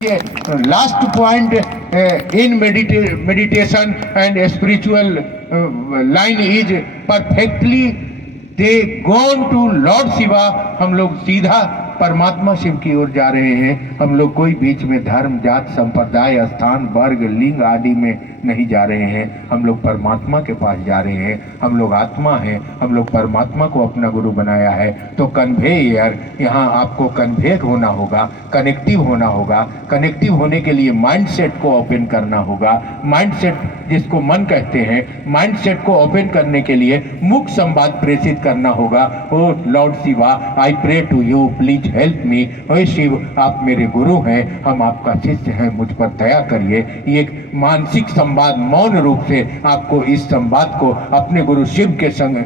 Last point in meditation and spiritual line is perfectly they gone to Lord Shiva। हम लोग सीधा परमात्मा शिव की ओर जा रहे हैं। हम लोग कोई बीच में धर्म, जात, संप्रदाय, स्थान, वर्ग, लिंग आदि में नहीं जा रहे हैं। हम लोग परमात्मा के पास जा रहे हैं। हम लोग आत्मा हैं। हम लोग परमात्मा को अपना गुरु बनाया है। तो कन्वे यार, यहाँ आपको कन्वे होना होगा, कनेक्टिव होना होगा। कनेक्टिव होने के लिए माइंडसेट को ओपन करना होगा। माइंडसेट जिसको मन कहते हैं, माइंडसेट को ओपन करने के लिए मुख संवाद प्रेषित करना होगा। O lord Shiva, I pray to you, please help me. ओए शिव, आप मेरे गुरु हैं, हम आपका शिष्य हैं, मुझ पर दया करिए। ये एक मानसिक संवाद, मौन रूप से आपको इस संवाद को अपने गुरु शिव के संग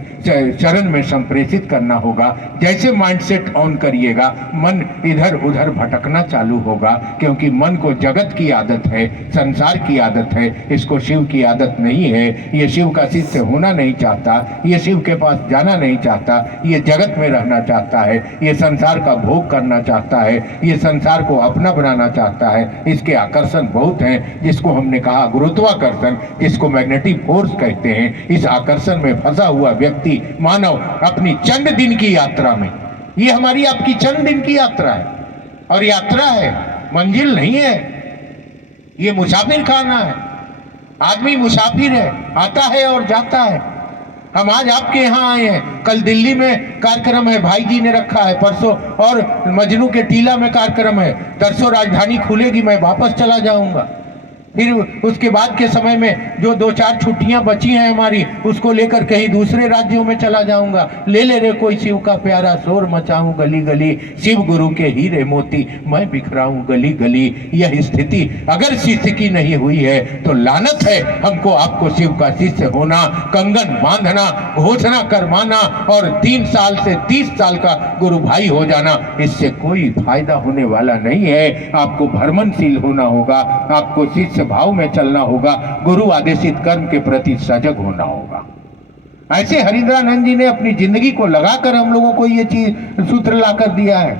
चरण में संप्रेषित करना होगा। जैसे माइंडसेट ऑन करिएगा, मन इधर उधर भटकना चालू होगा, क्योंकि मन को जगत की आदत है, संसार की आदत है, इसको शिव की आदत नहीं है। ये शिव का शिष्य होना नहीं चाहता, ये शिव के पास जाना नहीं चाहता, ये जगत में रहना चाहता है, ये संसार का भोग करना चाहता है, ये संसार को अपना बनाना चाहता है। इसके आकर्षण बहुत हैं, जिसको हमने कहा गुरुत्वाकर्षण, जिसको मैग्नेटिक फोर्स कहते हैं। इस आकर्षण में फंसा हुआ व्यक्ति, मानव अपनी चंद दिन की यात्रा में, ये हमारी आपकी चंद दिन की यात्रा है, और यात्रा है, मंजिल नहीं है। ये मुसाफिर खाना है। आदमी मुसाफिर है, आता है और जाता है। हम आज आपके यहाँ आए हैं, कल दिल्ली में कार्यक्रम है, भाई जी ने रखा है, परसों और मजनू के टीला में कार्यक्रम है, तरसों राजधानी खुलेगी, मैं वापस चला जाऊंगा। फिर उसके बाद के समय में जो 2-4 छुट्टियां बची हैं हमारी, उसको लेकर कहीं दूसरे राज्यों में चला जाऊंगा। ले ले रे कोई शिव का प्यारा, शोर मचाऊं गली गली, शिव गुरु के हीरे मोती मैं बिखराऊं गली गली। यह स्थिति अगर शिष्य की नहीं हुई है तो लानत है हमको आपको शिव का शिष्य होना, कंगन बांधना, घोषणा करवाना और 3 साल से 30 साल का गुरु भाई हो जाना। इससे कोई फायदा होने वाला नहीं है। आपको भ्रमणशील होना होगा, आपको शिष्य भाव में चलना होगा, गुरु आदेशित कर्म के प्रति सजग होना होगा। ऐसे हरिंद्रानंद जी ने अपनी जिंदगी को लगाकर हम लोगों को ये चीज सूत्र लाकर दिया है।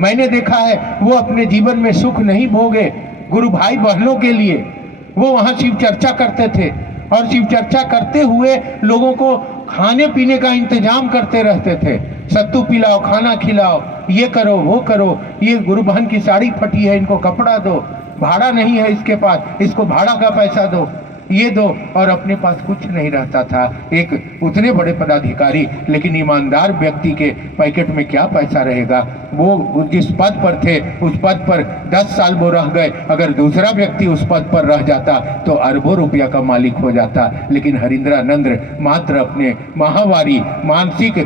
मैंने देखा है वो अपने जीवन में सुख नहीं भोगे, गुरु भाई बहनों के लिए वो वहां शिव चर्चा करते थे, और शिव चर्चा करते हुए लोगों को खाने पीने का इंतजाम करते रहते थे। सत्तू पिलाओ, खाना खिलाओ, ये करो वो करो, ये गुरु बहन की साड़ी फटी है, इनको कपड़ा दो, भाड़ा नहीं है इसके पास, इसको भाड़ा का पैसा दो, ये दो। और अपने पास कुछ नहीं रहता था। एक उतने बड़े पदाधिकारी, लेकिन ईमानदार व्यक्ति के पैकेट में क्या पैसा रहेगा। वो जिस पद पर थे उस पद पर 10 साल वो रह गए। अगर दूसरा व्यक्ति उस पद पर रह जाता तो अरबों रुपया का मालिक हो जाता। लेकिन हरिंद्रानंद मात्र अपने माहवारी मानसिक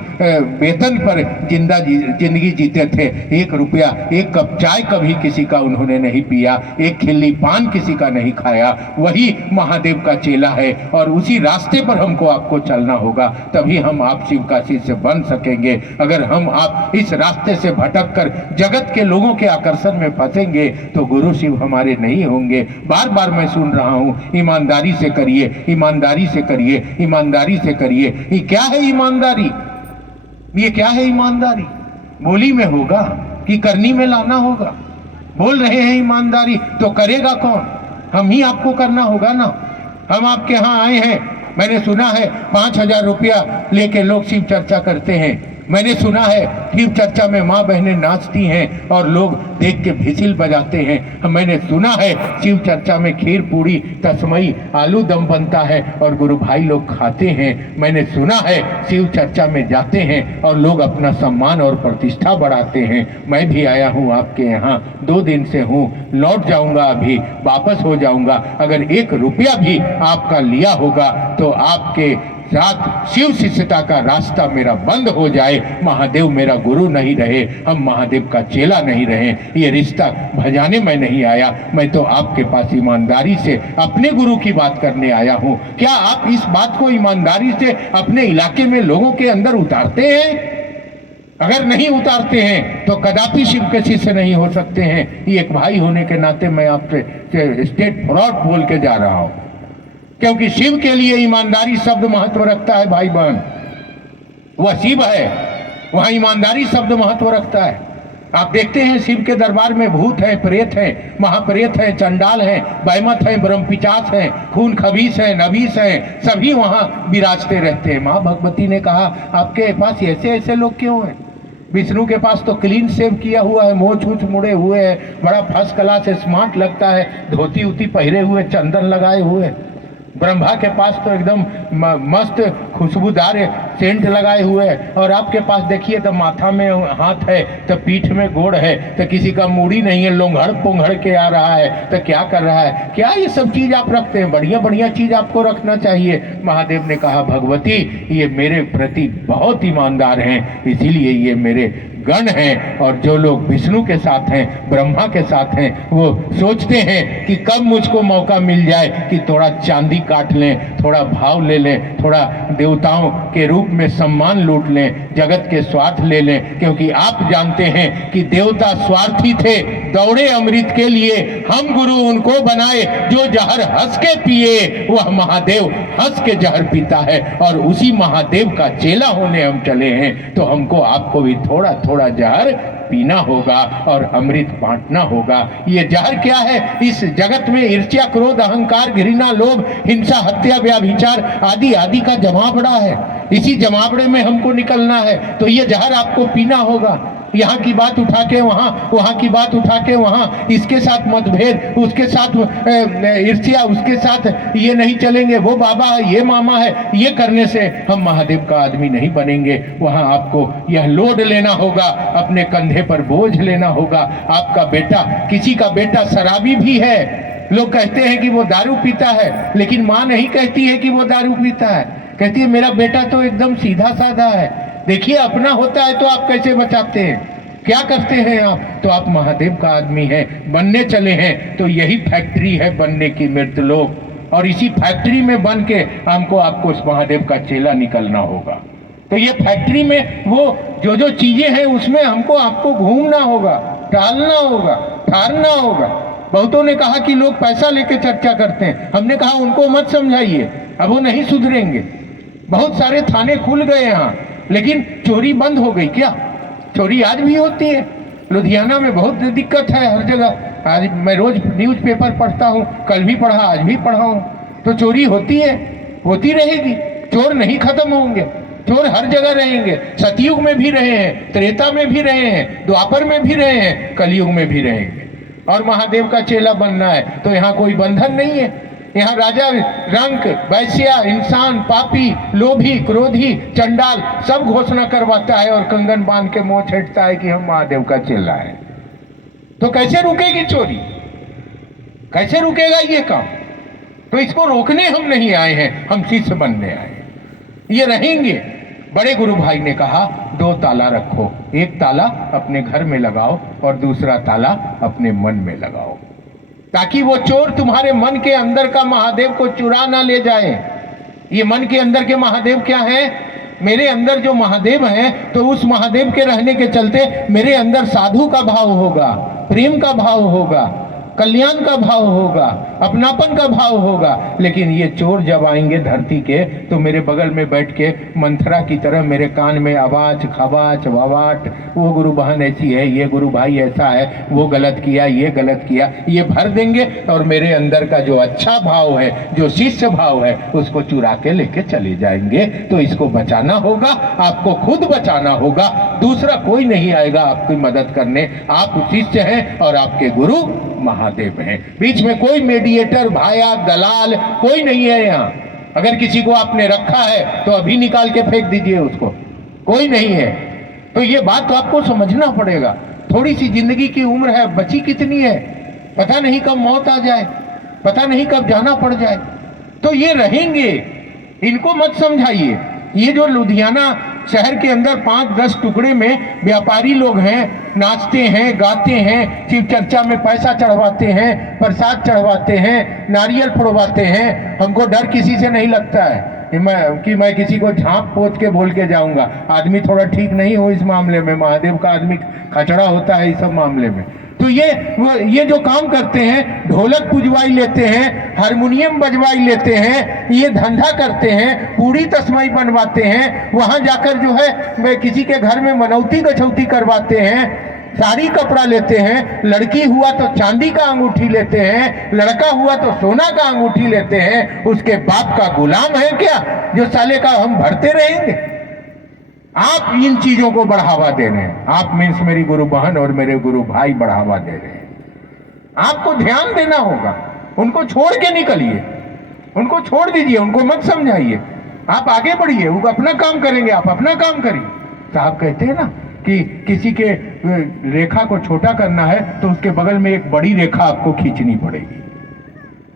वेतन पर जिंदगी जीते थे। 1 रुपया, 1 कप चाय कभी किसी का उन्होंने नहीं पिया, 1 खिल्ली पान किसी का नहीं खाया। वही महादेव का चेला है, और उसी रास्ते पर हमको आपको चलना होगा, तभी हम आप शिव का शिष्य बन सकेंगे। अगर हम आप इस रास्ते से भटक कर जगत के लोगों के आकर्षण में फंसेंगे तो गुरु शिव हमारे नहीं होंगे। बार बार मैं सुन रहा हूं, ईमानदारी से करिए, ईमानदारी से करिए, ईमानदारी से करिए। ये क्या है ईमानदारी? ये क्या है ईमानदारी? बोली में होगा कि करनी में लाना होगा? बोल रहे हैं ईमानदारी, तो करेगा कौन? हम ही आपको करना होगा ना। हम आपके यहाँ आए हैं, मैंने सुना है 5000 रुपया लेके लोग शिव चर्चा करते हैं। मैंने सुना है शिव चर्चा में माँ बहनें नाचती हैं और लोग देख के भिसिल बजाते हैं। मैंने सुना है शिव चर्चा में खीर पूड़ी तस्मई आलू दम बनता है और गुरु भाई लोग खाते हैं। मैंने सुना है शिव चर्चा में जाते हैं और लोग अपना सम्मान और प्रतिष्ठा बढ़ाते हैं। मैं भी आया हूँ आपके यहाँ, 2 दिन से हूँ, लौट जाऊँगा, अभी वापस हो जाऊँगा। अगर 1 रुपया भी आपका लिया होगा तो आपके साथ शिव शिष्यता का रास्ता मेरा बंद हो जाए। महादेव मेरा गुरु नहीं रहे, हम महादेव का चेला नहीं रहे। ये रिश्ता भजाने मैं नहीं आया, मैं तो आपके पास ईमानदारी से अपने गुरु की बात करने आया हूँ। क्या आप इस बात को ईमानदारी से अपने इलाके में लोगों के अंदर उतारते हैं? अगर नहीं उतारते हैं तो कदापि शिव के शिष्य नहीं हो सकते हैं। ये एक भाई होने के नाते मैं आपसे स्टेट फॉरवर्ड बोल के जा रहा हूँ, क्योंकि शिव के लिए ईमानदारी शब्द महत्व रखता है। भाई बहन, वह शिव है, वहां ईमानदारी शब्द महत्व रखता है। आप देखते हैं शिव के दरबार में भूत है, प्रेत है, महाप्रेत है, चंडाल है, बैमत है, ब्रह्मपिचास है, खून खबीस है, नबीस है, सभी वहाँ विराजते रहते हैं। माँ भगवती ने कहा आपके पास ऐसे ऐसे लोग क्यों हैं? विष्णु के पास तो क्लीन शेव किया हुआ है, मोछ उछ मुड़े हुए है, बड़ा फर्स्ट क्लास स्मार्ट लगता है, धोती उती पहरे हुए, चंदन लगाए हुए। ब्रह्मा के पास तो एकदम मस्त खुशबूदार सेंट लगाए हुए है, और आपके पास देखिए तो माथा में हाथ है, तो पीठ में गोड़ है, तो किसी का मूड़ी नहीं है, लोंघड़ पोंघड़ के आ रहा है, तो क्या कर रहा है? क्या ये सब चीज आप रखते हैं? बढ़िया बढ़िया चीज आपको रखना चाहिए। महादेव ने कहा भगवती ये मेरे प्रति बहुत ईमानदार हैं, इसीलिए ये मेरे गण हैं, और जो लोग विष्णु के साथ हैं, ब्रह्मा के साथ हैं, वो सोचते हैं कि कब मुझको मौका मिल जाए कि थोड़ा चांदी काट लें, थोड़ा भाव ले लें, थोड़ा देवताओं के रूप में सम्मान लूट लें, जगत के स्वार्थ ले लें। क्योंकि आप जानते हैं कि देवता स्वार्थी थे, दौड़े अमृत के लिए, हम गुरु उनको बनाए जो जहर हंस के पिए, वह महादेव हंस के जहर पीता है, और उसी महादेव का चेला होने हम चले हैं। तो हमको आपको भी थोड़ा थोड़ा जहर पीना होगा और अमृत बांटना होगा। ये जहर क्या है? इस जगत में ईर्ष्या, क्रोध, अहंकार, घृणा, लोभ, हिंसा, हत्या, व्याभिचार आदि आदि का जमावड़ा है। इसी जमावड़े में हमको निकलना है, तो ये जहर आपको पीना होगा। यहाँ की बात उठा के वहाँ, वहाँ की बात उठा के वहाँ, इसके साथ मतभेद, उसके साथ ईर्ष्या, उसके साथ ये नहीं चलेंगे, वो बाबा है, ये मामा है, ये करने से हम महादेव का आदमी नहीं बनेंगे। वहाँ आपको यह लोड लेना होगा, अपने कंधे पर बोझ लेना होगा। आपका बेटा, किसी का बेटा शराबी भी है, लोग कहते हैं कि वो दारू पीता है, लेकिन माँ नहीं कहती है कि वो दारू पीता है, कहती है मेरा बेटा तो एकदम सीधा साधा है। देखिए अपना होता है तो आप कैसे बचाते हैं, क्या करते हैं आप? तो आप महादेव का आदमी है, बनने चले हैं, तो यही फैक्ट्री है बनने की, मृतलोक, और इसी फैक्ट्री में बन के हमको आपको उस महादेव का चेला निकलना होगा। तो ये फैक्ट्री में वो जो जो चीजें हैं उसमें हमको आपको घूमना होगा, टालना होगा, ठहरना होगा। बहुतों ने कहा कि लोग पैसा लेके चर्चा करते हैं, हमने कहा उनको मत समझाइए, अब वो नहीं सुधरेंगे। बहुत सारे थाने खुल गए यहाँ, लेकिन चोरी बंद हो गई क्या? चोरी आज भी होती है, लुधियाना में बहुत दिक्कत है हर जगह। आज मैं रोज न्यूज़पेपर पढ़ता हूँ, कल भी पढ़ा, आज भी पढ़ा हूँ। तो चोरी होती है, होती रहेगी, चोर नहीं खत्म होंगे, चोर हर जगह रहेंगे। सतयुग में भी रहे हैं, त्रेता में भी रहे हैं, द्वापर में भी रहे हैं, कलयुग में भी रहेंगे। और महादेव का चेला बनना है तो यहाँ कोई बंधन नहीं है। यहाँ राजा, रंक, वैश्या, इंसान, पापी, लोभी, क्रोधी, चंडाल सब घोषणा करवाता है और कंगन बांध के मुंह छेड़ता है कि हम महादेव का चेला है। तो कैसे रुकेगी चोरी? कैसे रुकेगा ये काम? तो इसको रोकने हम नहीं आए हैं, हम शिष्य बनने आए हैं। ये रहेंगे। बड़े गुरु भाई ने कहा 2 ताला रखो, एक ताला अपने घर में लगाओ और दूसरा ताला अपने मन में लगाओ, ताकि वो चोर तुम्हारे मन के अंदर का महादेव को चुरा ना ले जाए। ये मन के अंदर के महादेव क्या है? मेरे अंदर जो महादेव है, तो उस महादेव के रहने के चलते मेरे अंदर साधु का भाव होगा, प्रेम का भाव होगा, कल्याण का भाव होगा, अपनापन का भाव होगा। लेकिन ये चोर जब आएंगे धरती के, तो मेरे बगल में बैठ के मंथरा की तरह मेरे कान में आवाज, खवाच, वावाट, वो गुरु बहन ऐसी है, ये गुरु भाई ऐसा है, वो गलत किया, ये गलत किया, ये भर देंगे। और मेरे अंदर का जो अच्छा भाव है, जो शिष्य भाव है, उसको चुरा के लेके चले जाएंगे। तो इसको बचाना होगा, आपको खुद बचाना होगा, दूसरा कोई नहीं आएगा आपकी मदद करने। आप शिष्य हैं और आपके गुरु महादेव हैं। बीच में कोई मीडिएटर, भाया, दलाल कोई नहीं है यहाँ। अगर किसी को आपने रखा है तो अभी निकाल के फेंक दीजिए उसको, कोई नहीं है। तो ये बात तो आपको समझना पड़ेगा। थोड़ी सी जिंदगी की उम्र है, बची कितनी है, पता नहीं कब मौत आ जाए, पता नहीं कब जाना पड़ जाए। तो ये रहेंगे, इनको मत समझाइए। ये जो लुधियाना शहर के अंदर 5-10 टुकड़े में व्यापारी लोग हैं, नाचते हैं, गाते हैं, शिव चर्चा में पैसा चढ़वाते हैं, प्रसाद चढ़वाते हैं, नारियल फोड़वाते हैं। हमको डर किसी से नहीं लगता है कि मैं किसी को झांप पोत के बोल के जाऊंगा। आदमी थोड़ा ठीक नहीं हो इस मामले में, महादेव का आदमी खचड़ा होता है इस सब मामले में। तो ये जो काम करते हैं, ढोलक पुजवाई लेते हैं, हारमोनियम बजवाई लेते हैं, ये धंधा करते हैं, पूरी तस्मई बनवाते हैं, वहां जाकर जो है किसी के घर में मनौती गछौती करवाते हैं, साड़ी कपड़ा लेते हैं, लड़की हुआ तो चांदी का अंगूठी लेते हैं, लड़का हुआ तो सोना का अंगूठी लेते हैं। उसके बाप का गुलाम है क्या जो साले का हम भरते रहेंगे? आप इन चीजों को बढ़ावा दे रहे हैं। आप मीन्स मेरी गुरु बहन और मेरे गुरु भाई बढ़ावा दे रहे हैं। आपको ध्यान देना होगा। उनको छोड़ के निकलिए, उनको छोड़ दीजिए, उनको मत समझाइए। आप आगे बढ़िए, वो अपना काम करेंगे, आप अपना काम करिए। साहब कहते हैं ना कि किसी के रेखा को छोटा करना है तो उसके बगल में एक बड़ी रेखा आपको खींचनी पड़ेगी।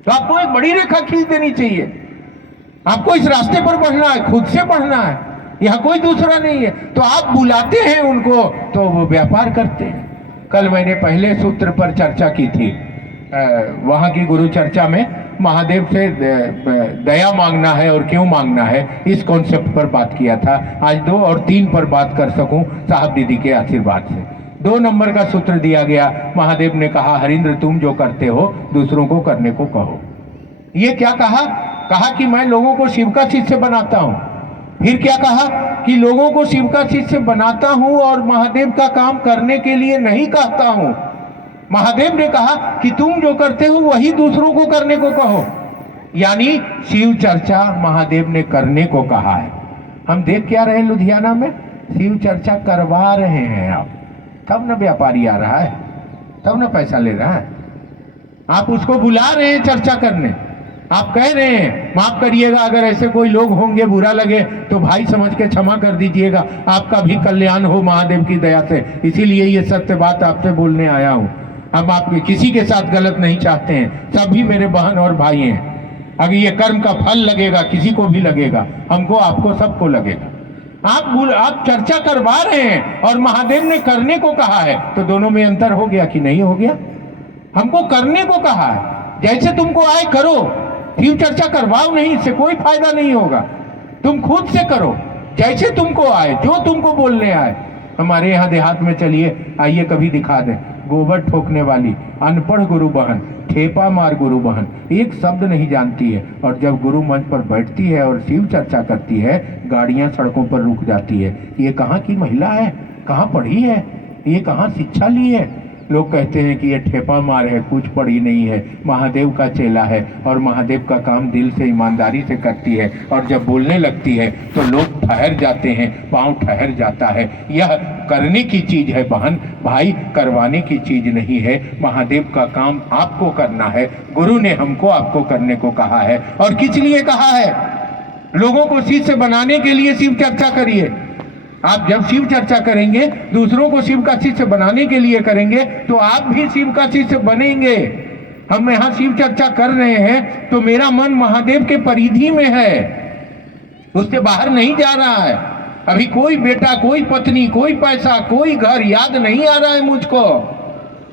तो आपको एक बड़ी रेखा खींच देनी चाहिए। आपको इस रास्ते पर बढ़ना है, खुद से बढ़ना है, यहाँ कोई दूसरा नहीं है। तो आप बुलाते हैं उनको तो वो व्यापार करते हैं। कल मैंने पहले सूत्र पर चर्चा की थी, वहाँ की गुरु चर्चा में महादेव से दया मांगना है और क्यों मांगना है, इस कॉन्सेप्ट पर बात किया था। आज 2 और 3 पर बात कर सकूं साहब दीदी के आशीर्वाद से। 2 नंबर का सूत्र दिया गया। महादेव ने कहा, हरिंद्र तुम जो करते हो दूसरों को करने को कहो। ये क्या कहा? कहा कि मैं लोगों को शिव का शिष्य बनाता हूं। फिर क्या कहा कि लोगों को शिव का शिष्य बनाता हूं और महादेव का काम करने के लिए नहीं कहता हूं। महादेव ने कहा कि तुम जो करते हो वही दूसरों को करने को कहो। यानी शिव चर्चा महादेव ने करने को कहा है। हम देख क्या रहे हैं लुधियाना में, शिव चर्चा करवा रहे हैं आप। तब न व्यापारी आ रहा है, तब न पैसा ले रहा है। आप उसको बुला रहे हैं चर्चा करने। आप कह रहे हैं, माफ करिएगा अगर ऐसे कोई लोग होंगे बुरा लगे तो भाई समझ के क्षमा कर दीजिएगा। आपका भी कल्याण हो महादेव की दया से, इसीलिए ये सत्य बात आपसे बोलने आया हूँ। हम आप किसी के साथ गलत नहीं चाहते हैं, सभी मेरे बहन और भाई हैं। अगर ये कर्म का फल लगेगा, किसी को भी लगेगा, हमको आपको सबको लगेगा। आप चर्चा करवा रहे हैं और महादेव ने करने को कहा है, तो दोनों में अंतर हो गया कि नहीं हो गया? हमको करने को कहा है, जैसे तुमको आए करो। शिव चर्चा करवाओ नहीं, इससे कोई फायदा नहीं होगा। तुम खुद से करो, जैसे तुमको आए, जो तुमको बोलने आए। हमारे यहाँ देहात में चलिए, आइए कभी दिखा दें, गोबर ठोकने वाली अनपढ़ गुरु बहन, ठेपा मार गुरु बहन, एक शब्द नहीं जानती है, और जब गुरु मंच पर बैठती है और शिव चर्चा करती है, गाड़ियां सड़कों पर रुक जाती है। ये कहाँ की महिला है? कहाँ पढ़ी है? ये कहाँ शिक्षा ली है? लोग कहते हैं कि ये ठेपा मार है, कुछ पढ़ी नहीं है, महादेव का चेला है और महादेव का काम दिल से ईमानदारी से करती है। और जब बोलने लगती है तो लोग ठहर जाते हैं, पांव ठहर जाता है। यह करने की चीज है बहन भाई, करवाने की चीज नहीं है। महादेव का काम आपको करना है। गुरु ने हमको आपको करने को कहा है। और किस लिए कहा है? लोगों को शिष्य बनाने के लिए शिव चर्चा करिए। आप जब शिव चर्चा करेंगे, दूसरों को शिव का शिष्य बनाने के लिए करेंगे, तो आप भी शिव का शिष्य बनेंगे। हम यहाँ शिव चर्चा कर रहे हैं तो मेरा मन महादेव के परिधि में है, उससे बाहर नहीं जा रहा है। अभी कोई बेटा, कोई पत्नी, कोई पैसा, कोई घर याद नहीं आ रहा है मुझको।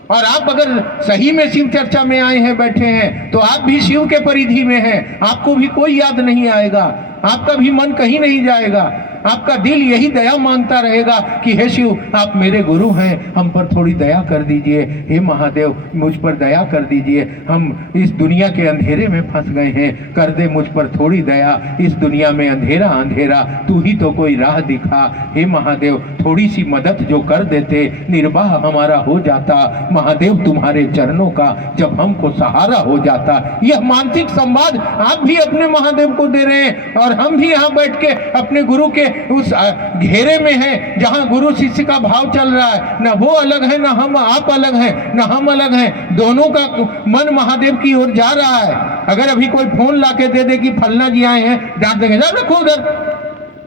और आप अगर सही में शिव चर्चा में आए हैं, बैठे हैं, तो आप भी शिव के परिधि में हैं। आपको भी कोई याद नहीं आएगा, आपका भी मन कहीं नहीं जाएगा। आपका दिल यही दया मांगता रहेगा कि हे शिव आप मेरे गुरु हैं, हम पर थोड़ी दया कर दीजिए। हे महादेव मुझ पर दया कर दीजिए, हम इस दुनिया के अंधेरे में फंस गए हैं, कर दे मुझ पर थोड़ी दया। इस दुनिया में अंधेरा अंधेरा, तू ही तो कोई राह दिखा। हे महादेव थोड़ी सी मदद जो कर देते, निर्वाह हमारा हो जाता। महादेव तुम्हारे चरणों का जब हमको सहारा हो जाता। यह मानसिक संवाद आप भी अपने महादेव को दे रहे हैं, और हम भी यहाँ बैठ के अपने गुरु के उस घेरे में हैं जहां गुरु शिष्य का भाव चल रहा है। ना वो अलग है, ना हम आप अलग हैं, ना हम अलग हैं। दोनों का मन महादेव की ओर जा रहा है। अगर अभी कोई फोन लाके दे दे कि फलना जी आए हैं, डांट देंगे, जा रखो उधर,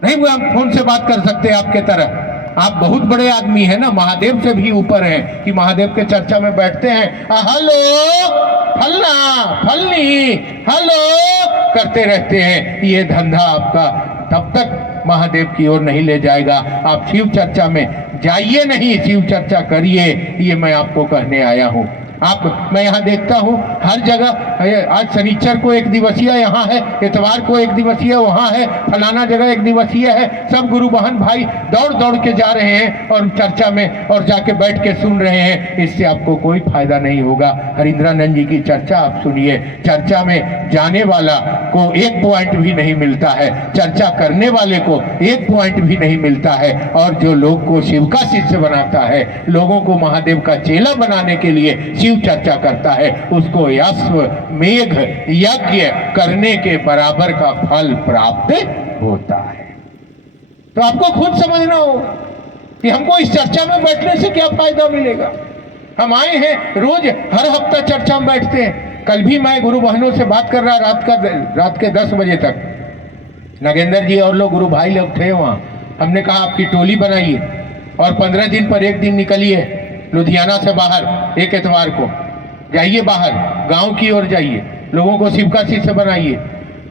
नहीं वो आप फोन से बात कर सकते आपके तरह। आप बहुत बड़े आदमी है ना, महादेव से भी ऊपर हैं कि महादेव के चर्चा में बैठते हैं, हेलो फलना फलनी हेलो करते रहते हैं। ये धंधा आपका तब तक महादेव की ओर नहीं ले जाएगा। आप शिव चर्चा में जाइए नहीं, शिव चर्चा करिए, ये मैं आपको कहने आया हूँ। मैं यहाँ देखता हूँ हर जगह आज शनिचर को एक दिवसीय यहाँ है, इतवार को एक दिवसीय वहाँ है, फलाना जगह एक दिवसीय है। सब गुरु बहन भाई दौड़ दौड़ के जा रहे हैं और चर्चा में और जाके बैठ के सुन रहे हैं। इससे आपको कोई फायदा नहीं होगा। हरिंद्रानंद जी की चर्चा आप सुनिए। चर्चा में जाने वाला को एक पॉइंट भी नहीं मिलता है, चर्चा करने वाले को एक पॉइंट भी नहीं मिलता है। और जो लोग को शिव का शिष्य बनाता है, लोगों को महादेव का चेला बनाने के लिए शिव चर्चा करता है, उसको अश्वमेध यज्ञ करने के बराबर का फल प्राप्त होता है। तो आपको खुद समझना होगा कि हमको इस चर्चा में बैठने से क्या फायदा मिलेगा। हम आए हैं, रोज हर हफ्ता चर्चा में बैठते हैं। कल भी मैं गुरु बहनों से बात कर रहा रात के 10 बजे तक। नागेंद्र जी और लोग गुरु भाई लोग थे वहाँ। हमने कहा आपकी टोली बनाइए और 15 दिन पर एक दिन निकलिए लुधियाना से बाहर, एक इतवार को जाइए बाहर गांव की ओर जाइए, लोगों को शिव का शिष्य बनाइए,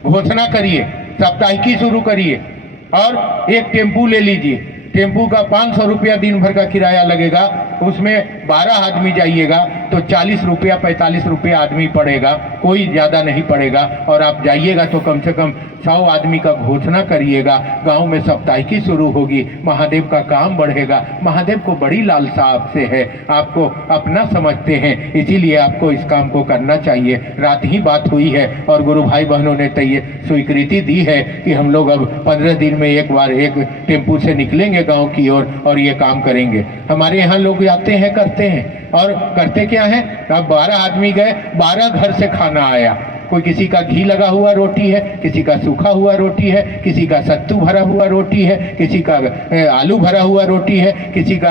घोषणा करिए, साप्ताहिकी शुरू करिए और एक टेम्पू ले लीजिए। टेम्पू का 500 रुपया दिन भर का किराया लगेगा, उसमें 12 आदमी जाइएगा तो 40 रुपया 45 रुपया आदमी पड़ेगा, कोई ज़्यादा नहीं पड़ेगा। और आप जाइएगा तो कम से कम 100 आदमी का घोषणा करिएगा, गांव में साप्ताहिकी शुरू होगी, महादेव का काम बढ़ेगा। महादेव को बड़ी लालसा आपसे है, आपको अपना समझते हैं, इसीलिए आपको इस काम को करना चाहिए। रात ही बात हुई है और गुरु भाई बहनों ने स्वीकृति दी है कि हम लोग अब 15 दिन में एक बार एक टेम्पू से निकलेंगे गांव की ओर और ये काम करेंगे। हमारे यहाँ लोग आते हैं, करते हैं और करते क्या है, अब 12 आदमी गए, 12 घर से खाना आया। कोई किसी का घी लगा हुआ रोटी है, किसी का सूखा हुआ रोटी है, किसी का सत्तू भरा हुआ रोटी है, किसी का आलू भरा हुआ रोटी है, किसी का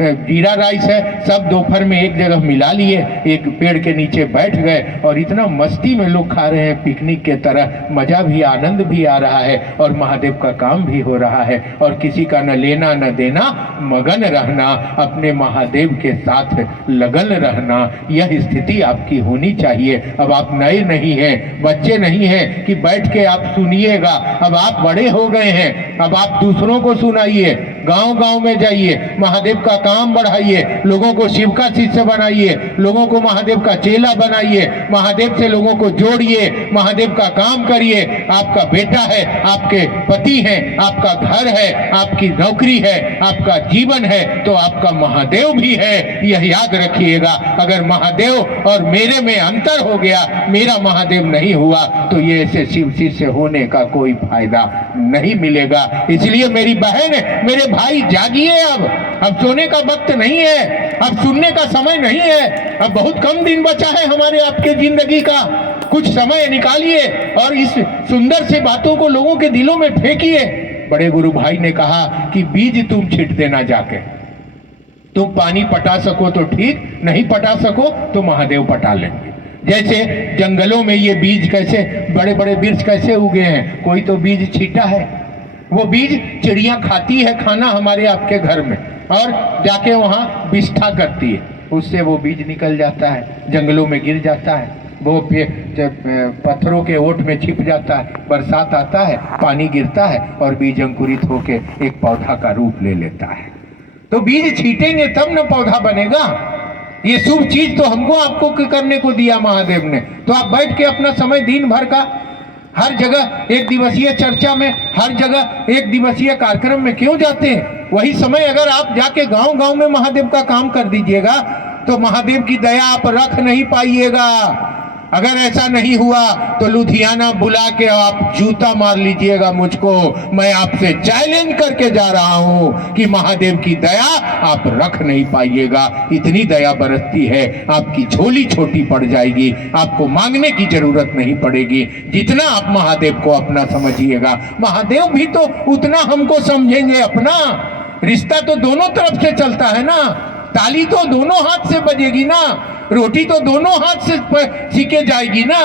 जीरा राइस है। सब दोपहर में एक जगह मिला लिए, एक पेड़ के नीचे बैठ गए और इतना मस्ती में लोग खा रहे हैं, पिकनिक के तरह। मजा भी, आनंद भी आ रहा है और महादेव का काम भी हो रहा है। और किसी का न लेना न देना, मगन रहना, अपने महादेव के साथ लगन रहना, यह स्थिति आपकी होनी चाहिए। अब आप नए नहीं है, बच्चे नहीं हैं कि बैठ के आप सुनिएगा। अब आप बड़े हो गए हैं, अब आप दूसरों को सुनाइए, गांव गांव में जाइए, महादेव का काम बढ़ाइए, लोगों को शिव का शिष्य बनाइए, लोगों को महादेव का चेला बनाइए, महादेव से लोगों को जोड़िए, महादेव का काम करिए। आपका बेटा है, आपके पति हैं, आपका घर है, आपकी नौकरी है, आपका जीवन है, तो आपका महादेव भी है, यह याद रखिएगा। अगर महादेव और मेरे में अंतर हो गया, मेरा महादेव नहीं हुआ, तो ये ऐसे शिव शिष्य होने का कोई फायदा नहीं मिलेगा। इसलिए मेरी बहन, मेरे भाई, जागिए। अब सोने का वक्त नहीं है, अब सुनने का समय नहीं है। अब बहुत कम दिन बचा है हमारे आपके जिंदगी का। कुछ समय निकालिए और इस सुंदर से बातों को लोगों के दिलों में फेंकिए। बड़े गुरु भाई ने कहा कि बीज तुम छिट देना जाके, तुम पानी पटा सको तो ठीक, नहीं पटा सको तो महादेव पटा लेंगे। जैसे जंगलों में ये बीज कैसे, बड़े बड़े वृक्ष कैसे उगे हैं, कोई तो बीज छीटा है, वो बीज चिड़िया खाती है खाना हमारे आपके घर में और जाके वहाँ विष्ठा करती है, उससे वो बीज निकल जाता है, जंगलों में गिर जाता है, वो पत्थरों के ओट में छिप जाता है, बरसात आता है, पानी गिरता है और बीज अंकुरित होके एक पौधा का रूप ले लेता है। तो बीज छीटेंगे तब न पौधा बनेगा। ये शुभ चीज तो हमको आपको करने को दिया महादेव ने। तो आप बैठ के अपना समय दिन भर का हर जगह एक दिवसीय चर्चा में, हर जगह एक दिवसीय कार्यक्रम में क्यों जाते हैं? वही समय अगर आप जाके गांव गांव में महादेव का काम कर दीजिएगा तो महादेव की दया आप रख नहीं पाइएगा। अगर ऐसा नहीं हुआ तो लुधियाना बुला के आप जूता मार लीजिएगा मुझको। मैं आपसे चैलेंज करके जा रहा हूं कि महादेव की दया आप रख नहीं पाइएगा। इतनी दया बरसती है, आपकी झोली छोटी पड़ जाएगी, आपको मांगने की जरूरत नहीं पड़ेगी। जितना आप महादेव को अपना समझिएगा, महादेव भी तो उतना हमको समझेंगे अपना। रिश्ता तो दोनों तरफ से चलता है ना, ताली तो दोनों हाथ से बजेगी ना, रोटी तो दोनों हाथ से सीखे जाएगी ना।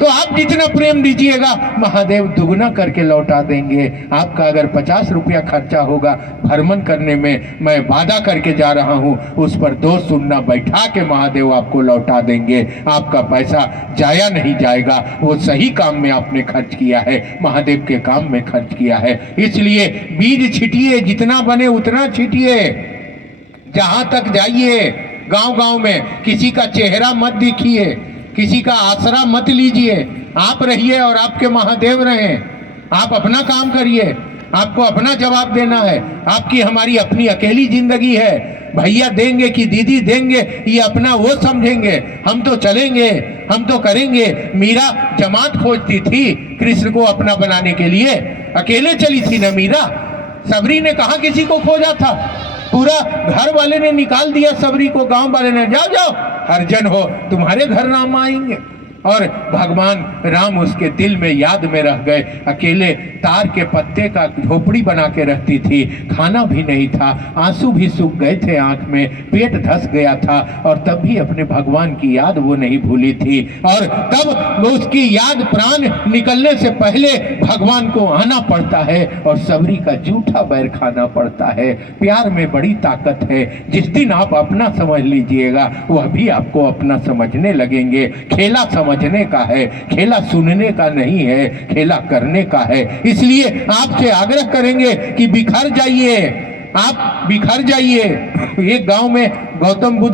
तो आप जितना प्रेम दीजिएगा महादेव दुगना करके लौटा देंगे। आपका अगर 50 रुपया खर्चा होगा भ्रमण करने में, मैं वादा करके जा रहा हूं, उस पर 2 सुन्ना बैठा के महादेव आपको लौटा देंगे। आपका पैसा जाया नहीं जाएगा, वो सही काम में आपने खर्च किया है, महादेव के काम में खर्च किया है। इसलिए बीज छिटिए, जितना बने उतना छिटिए। जहां तक जाइए गांव गांव में किसी का चेहरा मत देखिए, किसी का आसरा मत लीजिए। आप रहिए और आपके महादेव रहें। आप अपना काम करिए, आपको अपना जवाब देना है। आपकी हमारी अपनी अकेली जिंदगी है। भैया देंगे कि दीदी देंगे ये अपना वो समझेंगे। हम तो चलेंगे, हम तो करेंगे। मीरा जमात खोजती थी कृष्ण को अपना बनाने के लिए, अकेले चली थी ना मीरा। सबरी ने कहा किसी को खोजा था, पूरा घर वाले ने निकाल दिया सबरी को। गांव वाले ने जाओ जाओ हरिजन हो, तुम्हारे घर राम आएंगे। और भगवान राम उसके दिल में याद में रह गए। अकेले तार के पत्ते का झोपड़ी बना के रखती थी, खाना भी नहीं था, आंसू भी सूख गए थे आंख में, पेट धस गया था, और तब भी अपने भगवान की याद वो नहीं भूली थी। और तब वो उसकी याद प्राण निकलने से पहले भगवान को आना पड़ता है और सबरी का जूठा बैर खाना पड़ता है। प्यार में बड़ी ताकत है। जिस दिन आप अपना समझ लीजिएगा वह भी आपको अपना समझने लगेंगे। खेला समझने का है, खेला सुनने का नहीं है, खेला करने का है। इसलिए आपसे आग्रह करेंगे कि बिखर जाइए, आप बिखर जाइए। एक गांव में गौतम बुद्ध